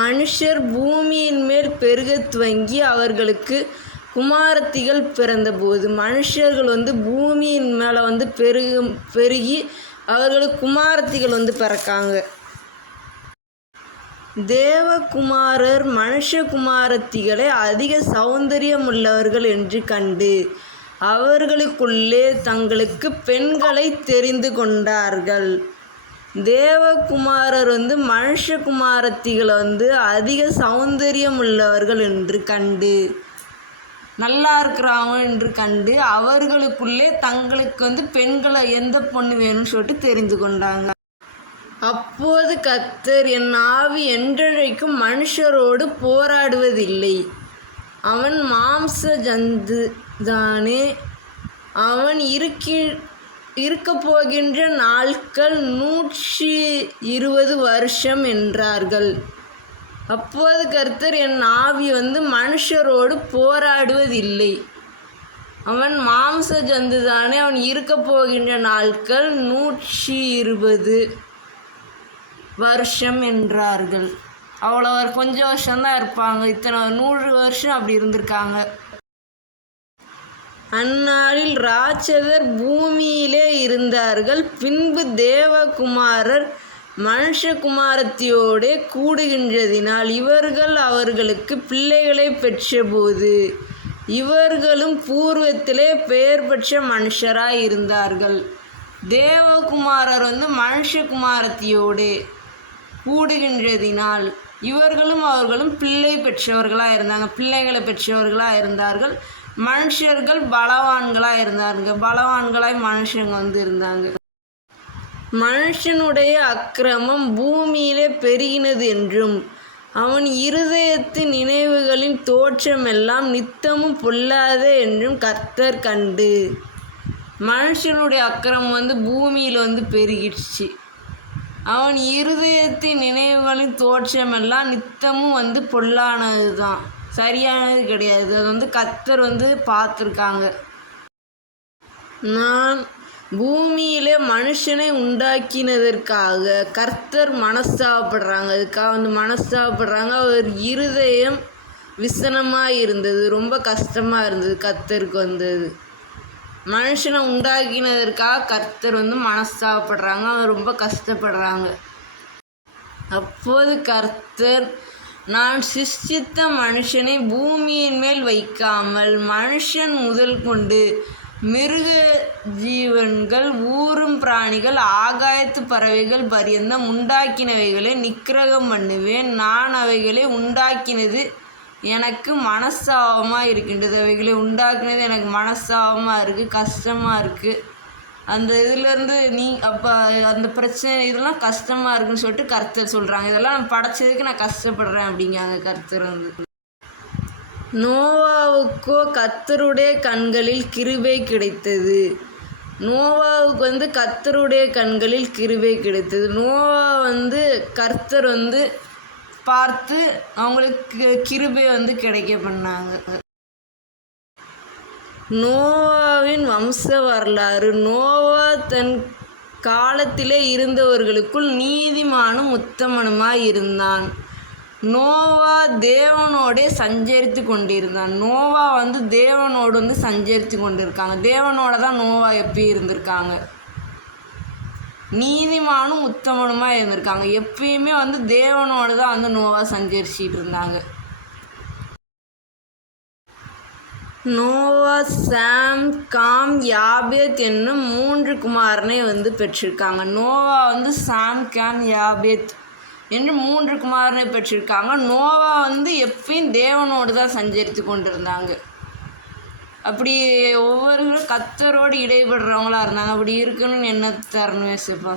மனுஷர் பூமியின் மேல் பெருகத் துவங்கி அவர்களுக்கு குமாரத்திகள் பிறந்தபோது மனுஷர்கள் பூமியின் மேலே பெருகி அவர்களுக்கு குமாரத்திகள் பிறக்காங்க. தேவகுமாரர் மனுஷகுமாரத்திகளை அதிக சௌந்தரியம் உள்ளவர்கள் என்று கண்டு அவர்களுக்குள்ளே தங்களுக்கு பெண்களை தெரிந்து கொண்டார்கள். தேவகுமாரர் மனுஷகுமாரத்திகளை அதிக சௌந்தரியம் உள்ளவர்கள் என்று கண்டு நல்லா இருக்கிறாங்க என்று கண்டு அவர்களுக்குள்ளே தங்களுக்கு பெண்களை எந்த பொண்ணு வேணும்னு சொல்லிட்டு தெரிந்து கொண்டாங்க. அப்போது கர்த்தர், என் ஆவி என்றைக்கும் மனுஷரோடு போராடுவதில்லை. அவன் மாம்ச ஜந்து தானே. அவன் இருக்கப் போகின்ற நாட்கள் 120 வருஷம் என்றார்கள். அப்போது கர்த்தர், என் ஆவி மனுஷரோடு போராடுவதில்லை. அவன் மாம்ச ஜந்து தானே. அவன் இருக்கப் போகின்ற நாட்கள் 120 வருஷம் என்றார்கள். அவ்வளோ கொஞ்சம் வருஷம்தான் இருப்பாங்க. இத்தனை 100 வருஷம் அப்படி இருந்திருக்காங்க. அந்நாளில் இராட்சதர் பூமியிலே இருந்தார்கள். பின்பு தேவகுமாரர் மனுஷகுமாரத்தியோடே கூடுகின்றதினால் இவர்கள் அவர்களுக்கு பிள்ளைகளை பெற்றபோது இவர்களும் பூர்வத்திலே பெயர் பெற்ற மனுஷராய் இருந்தார்கள். தேவகுமாரர் மனுஷகுமாரத்தியோடே கூடுகின்றதினால் இவர்களும் அவர்களும் பிள்ளைகளை பெற்றவர்களாக இருந்தார்கள். மனுஷர்கள் பலவான்களாக இருந்தார்கள். பலவான்களாய் மனுஷங்க இருந்தாங்க. மனுஷனுடைய அக்கிரமம் பூமியிலே பெருகினது என்றும் அவன் இருதயத்தின் நினைவுகளின் தோற்றமெல்லாம் நித்தமும் பொல்லாதே என்றும் கர்த்தர் கண்டு. மனுஷனுடைய அக்கிரமம் பூமியில் பெருகிடுச்சு. அவன் இருதயத்தின் நினைவுகளின் தோற்றமெல்லாம் நித்தமும் பொல்லானது தான், சரியானது கிடையாது. அது கர்த்தர் பார்த்துருக்காங்க. நான் பூமியிலே மனுஷனை உண்டாக்கினதற்காக கர்த்தர் மனஸ்தாபப்படுறாங்க. அதுக்காக மனஸ்தாபப்படுறாங்க. அவர் இருதயம் விசனமாக இருந்தது, ரொம்ப கஷ்டமாக இருந்தது கர்த்தருக்கு வந்தது. மனுஷனை உண்டாக்கினதற்காக கர்த்தர் மனஸ்தாபப்படுறாங்க. அவர் ரொம்ப கஷ்டப்படுறாங்க. அப்போது கர்த்தர், நான் சிருஷ்டித்த மனுஷனை பூமியின் மேல் வைக்காமல் மனுஷன் முதல் கொண்டு மிருக ஜீவன்கள், ஊரும் பிராணிகள், ஆகாயத்து பறவைகள் பரியந்தம் உண்டாக்கினவைகளை நிக்கிரகம் பண்ணுவேன். நான் அவைகளை உண்டாக்கினது எனக்கு மனஸ்தாபமாக இருக்கின்றது. அவைகளை உண்டாக்கினது எனக்கு மனஸ்தாபமாக இருக்குது, கஷ்டமாக இருக்குது. அந்த இதிலேருந்து அப்போ அந்த பிரச்சனை இதெல்லாம் கஷ்டமாக இருக்குன்னு சொல்லிட்டு கர்த்தர் சொல்கிறாங்க. இதெல்லாம் நான் படைச்சதுக்கு நான் கஷ்டப்படுறேன் அப்படிங்காங்க கர்த்தர். நோவாவுக்கோ கர்த்தருடைய கண்களில் கிருபை கிடைத்தது. நோவாவுக்கு கர்த்தருடைய கண்களில் கிருபை கிடைத்தது. நோவா கர்த்தர் பார்த்து அவங்களுக்கு கிருபை கிடைக்க பண்ணாங்க. நோவாவின் வம்ச வரலாறு. நோவா தன் காலத்திலே இருந்தவர்களுக்குள் நீதிமானும் உத்தமனுமாய் இருந்தான். நோவா தேவனோடே சஞ்சரித்து கொண்டிருந்தான். நோவா தேவனோடு சஞ்சரித்து கொண்டிருக்காங்க. தேவனோட தான் நோவா எப்பயும் இருந்திருக்காங்க. நீதிமானும் உத்தமனுமாக இருந்திருக்காங்க. எப்பயுமே தேவனோடு தான் நோவா சஞ்சரிச்சிட்டு இருந்தாங்க. நோவா சாம் காம் யாபேத் என்னும் 3 குமாரனை பெற்றிருக்காங்க. நோவா சாம் காம் யாபேத் என்று 3 குமாரனை பெற்றிருக்காங்க. நோவா எப்பயும் தேவனோடு தான் சஞ்சரித்து கொண்டிருந்தாங்க. அப்படி ஒவ்வொருவரும் கர்த்தரோடு இடைபடுறவங்களா இருந்தாங்க. அப்படி இருக்கணும்னு என்ன தரணும் ஏசப்பா.